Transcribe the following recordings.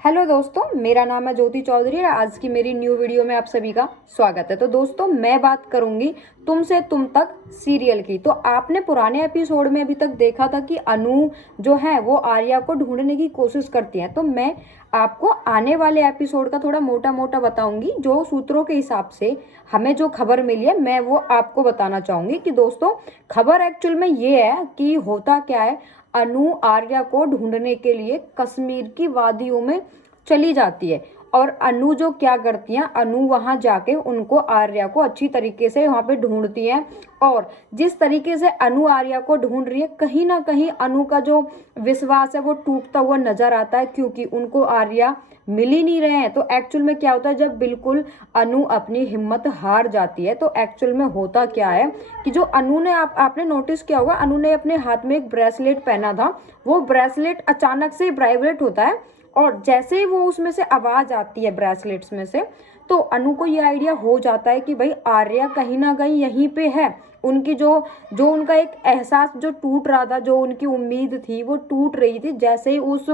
Hello दोस्तों, मेरा नाम है ज्योति चौधरी और आज की मेरी न्यू वीडियो में आप सभी का स्वागत है। तो दोस्तों, मैं बात करूंगी तुमसे तुम तक सीरियल की। तो आपने पुराने एपिसोड में अभी तक देखा था कि अनु जो है वो आर्या को ढूंढने की कोशिश करती है। तो मैं आपको आने वाले एपिसोड का थोड़ा मोटा मोटा बताऊंगी। जो सूत्रों के हिसाब से हमें जो खबर मिली है मैं वो आपको बताना चाहूंगी कि दोस्तों खबर एक्चुअल में ये है कि होता क्या है। अनु आर्या को ढूंढने के लिए कश्मीर की वादियों में चली जाती है और अनु जो क्या करती हैं, अनु वहां जाके उनको आर्या को अच्छी तरीके से वहां पे ढूंढती हैं। और जिस तरीके से अनु आर्या को ढूंढ रही है, कहीं ना कहीं अनु का जो विश्वास है वो टूटता हुआ नजर आता है, क्योंकि उनको आर्या मिल ही नहीं रहे हैं। तो एक्चुअल में क्या होता है, जब बिल्कुल अनु अपनी हिम्मत हार जाती है तो एक्चुअल में होता क्या है कि जो अनु ने आपने नोटिस किया होगा, अनु ने अपने हाथ में एक ब्रेसलेट पहना था। वो ब्रेसलेट अचानक से वाइब्रेट होता है और जैसे ही वो उसमें से आवाज आती है ब्रेसलेट्स में से, तो अनु को ये आइडिया हो जाता है कि भाई आर्या कहीं ना कहीं यहीं पे है। उनकी जो जो उनका एक एहसास जो टूट रहा था, जो उनकी उम्मीद थी वो टूट रही थी। जैसे ही उस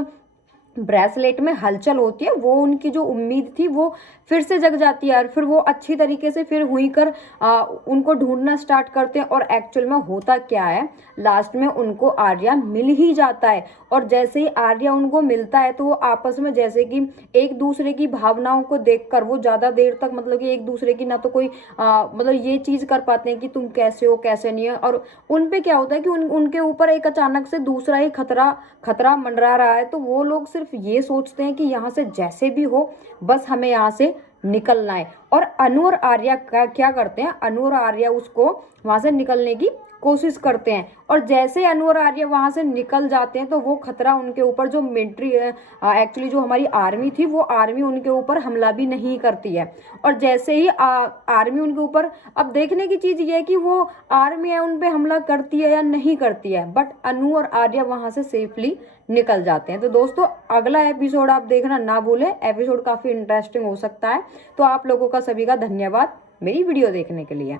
ब्रेसलेट में हलचल होती है, वो उनकी जो उम्मीद थी वो फिर से जग जाती है और फिर वो अच्छी तरीके से फिर हुई कर उनको ढूंढना स्टार्ट करते हैं। और एक्चुअल में होता क्या है, लास्ट में उनको आर्या मिल ही जाता है। और जैसे ही आर्या उनको मिलता है तो वो आपस में जैसे कि एक दूसरे की भावनाओं को देखकर वो ज्यादा देर तक मतलब कि एक दूसरे की ना तो कोई मतलब ये चीज कर पाते हैं कि तुम कैसे हो कैसे नहीं है। और उनपे क्या होता है कि उनके ऊपर एक अचानक से दूसरा ही खतरा मंडरा रहा है। तो वो लोग सिर्फ ये सोचते हैं कि यहाँ से जैसे भी हो बस हमें यहाँ से निकलना है। और अनु और आर्या क्या करते हैं, अनु और आर्या उसको वहां से निकलने की कोशिश करते हैं। और जैसे ही अनु और आर्या वहां से निकल जाते हैं तो वो खतरा उनके ऊपर जो मिलिट्री एक्चुअली जो हमारी आर्मी थी वो आर्मी उनके ऊपर हमला भी नहीं करती है। और जैसे ही आर्मी उनके ऊपर, अब देखने की चीज ये है कि वो आर्मी है उन पे हमला करती है या नहीं करती है, बट अनु और आर्या वहां से सेफली निकल जाते हैं। तो दोस्तों अगला एपिसोड आप देखना ना भूलें, एपिसोड काफी इंटरेस्टिंग हो सकता है। तो आप लोगों का सभी का धन्यवाद मेरी वीडियो देखने के लिए।